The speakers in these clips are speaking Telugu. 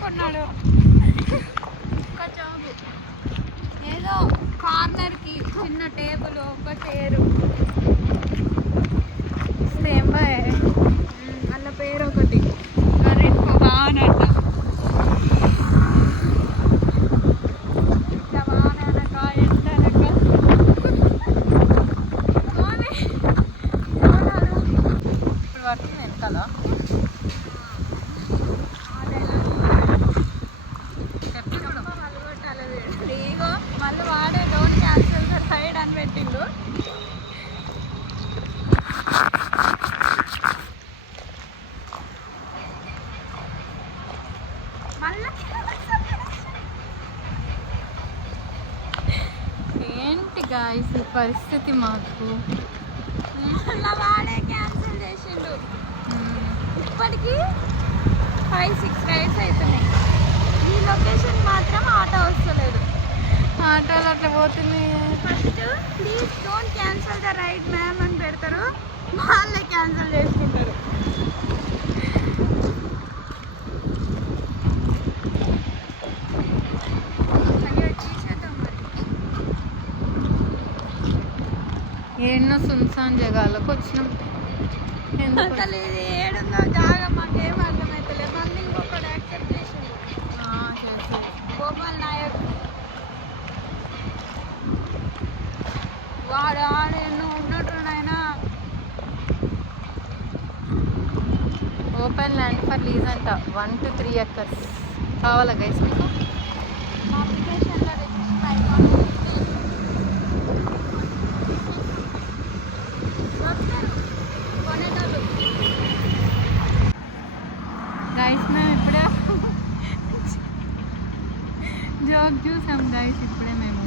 కొన్నాడు ఒక్క జాబు ఏదో కార్నర్కి చిన్న టేబుల్ ఒక చైరు సేమ్ బాయ్ వాళ్ళ పేరు ఒకటి రెడ్కో బాగానట ఇట్లా బాగానక ఎండనక ఇప్పుడు వరకు వెనకాల మళ్ళీ వాడే లోన్ క్యాన్సిల్ సైడ్ అని పెట్టిండు ఏంటి గాయ్స్ ఈ పరిస్థితి మాకు మళ్ళీ వాడే క్యాన్సిల్ చేసిండు ఇప్పటికీ 5-6 రైడ్స్ అవుతున్నాయి ఈ లొకేషన్ మాత్రం ఆటో వస్తలేదు ఆటోలు అట్లా పోతున్నాయి first please don't cancel the ride ma'am అని పెడతారు వాళ్ళే క్యాన్సిల్ చేసుకుంటారు ఏడున్నో సున్సాన్ జగాలకు వచ్చినాం అసలు ఇది ఏడుందో జాగా మాకేం అర్థమవుతలేదు మళ్ళీ ఇంకొకటి యాక్సెప్ట్ చేసిండు గోపాల్ నాయక్ వాడు ఆడు ఎన్నో ఉన్నట్టు ఆయన ఓపెన్ ల్యాండ్ ఫర్ లీజ్ అంట 1 to 3 acres కావాలా గైస్ మీకు అప్లికేషన్లో గైస్ మేము ఇప్పుడే జోక్ చూసాం గైస్ ఇప్పుడే మేము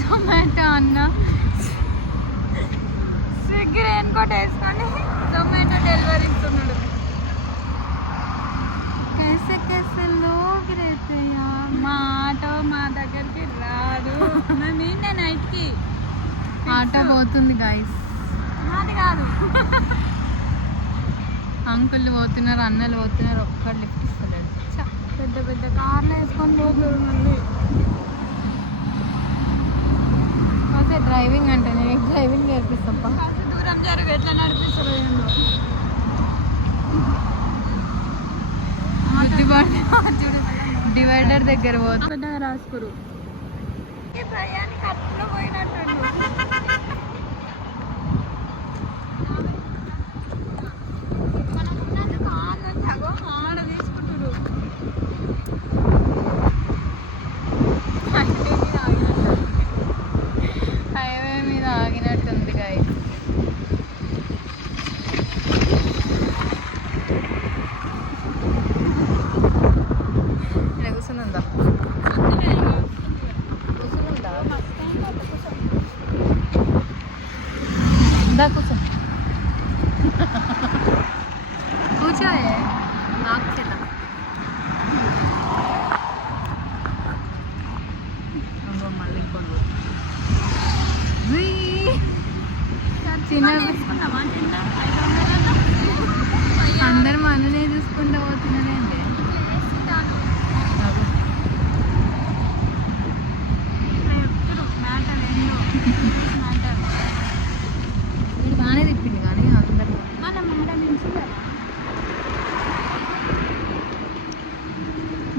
జొమాటో అన్న స్విగ్గీ రెయిన్ కోట్ వేసుకొని జొమాటో డెలివరీ ఇస్తున్నాడు कैसे कैसे लोग रहते हैं यार మా ఆటో మా దగ్గరికి రాదు మేము ఏంటంటే నైట్కి ఆటో పోతుంది గైస్ నాది కాదు అంకుళ్ళు పోతున్నారు అన్నలు పోతున్నారు ఒక్కడు లిఫ్ట్ ఇస్తలేడు పెద్ద పెద్ద కార్లు వేసుకొని పోతున్నారు మళ్ళీ అదే డ్రైవింగ్ అంటే నేను డ్రైవింగ్ నేర్పిస్తాప్ప దూరం జరుగు ఎట్లా నడిపిస్తలేదు డివైడర్ దగ్గర పోతే రాసుకోరు భయానికి అట్లా పోయినట్టు మనం ఉన్నందుకు ఆడ తీసుకుంటారు హైవే మీద ఆగినట్టుంది గాయ కూర్చుందా దా కూర్చో కూర్చోయే నాకు చిన్న మళ్ళీ చిన్న అందరు మననే చూసుకుంటూ పోతున్నారండి బాగానే తిప్పింది కానీ అందరూ మన మాట నుంచి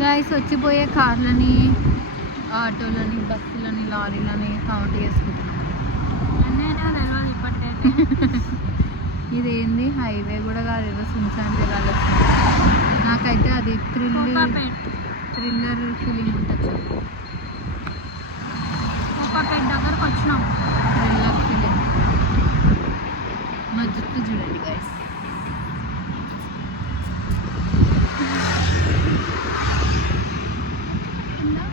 గాయస్ వచ్చిపోయే కార్లని ఆటోలని బస్సులని లారీలని కౌంట్ చేసుకుంటున్నాం ఇదేంది హైవే కూడా కాదు ఏదో సున్సాన్ జగాలు వచ్చింది నాకైతే అది థ్రిల్లర్ ఫీలింగ్ ఉంటుంది కోకాపేట దగ్గరకు వచ్చినాం థ్రిల్లర్ ఫీలింగ్ మా జుట్టు చూడండి గైస్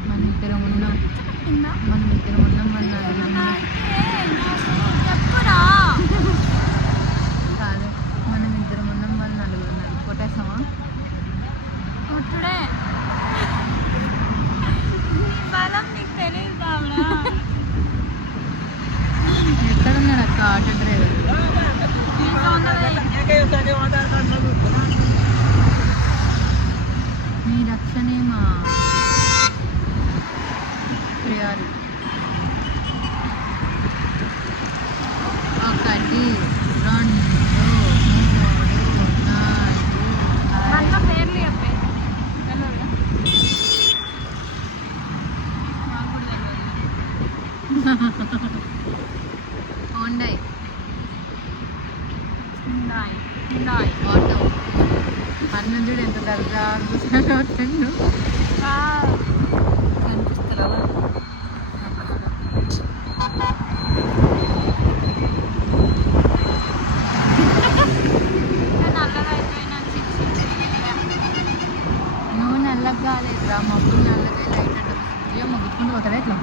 మన ఇద్దరం ఉన్నాం చెప్పురా కాదు మనం ఇద్దరం ఉన్నాం వాళ్ళు నలుగురు ఉన్నారు కొట్టేస్తామా కొట్టుడే బలం నీకు తెలియదు బాబురా ఎక్కడున్నాడు అక్క ఆటో డ్రైవర్ లక్షణేమా ప్రియారి ఒకటి రెండు మూడు నాలుగు పేర్లు చెప్పే హోండై ఆటో అన్నజుడు ఎంత దర్జా కనిపిస్తాడు నువ్వు నల్లగా కాలేదురా మబ్బులు నల్లగా లైట్ అంటే ఇక ముగ్గుకుంటూ పోతాడు ఎట్లా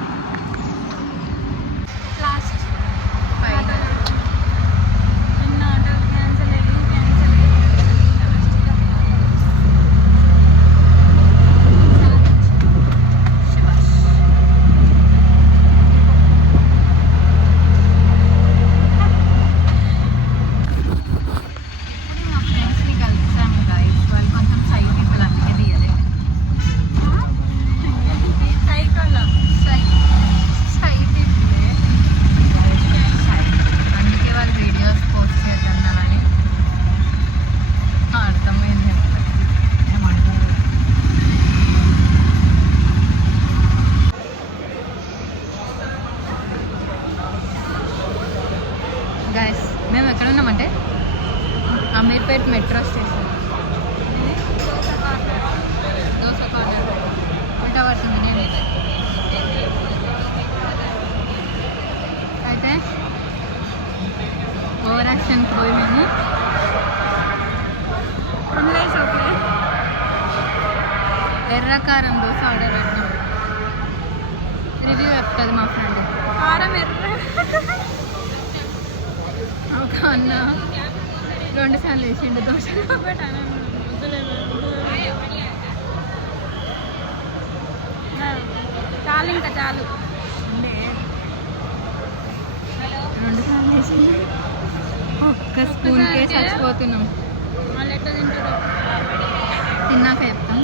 గైస్ మేము ఎక్కడ ఉన్నామంటే Ameerpet metro station dosa corner ఉల్టా పడుతుంది నేను అయితే ఓవర్ యాక్షన్కి పోయి మేము ఎర్రకారం దోశ ఆర్డర్ పెట్టినాం రివ్యూ చెప్తుంది మా ఫ్రెండ్ కారం ఎర్ర ఒక అన్న 2 సార్లు వేసిండు దోశ చాలు ఇంకా చాలు 2 సార్లు వేసిండు ఒక్క స్పూన్కే చచ్చిపోతున్నాం వాళ్ళు ఎట్లా తింటారు తిన్నాక చెప్తాం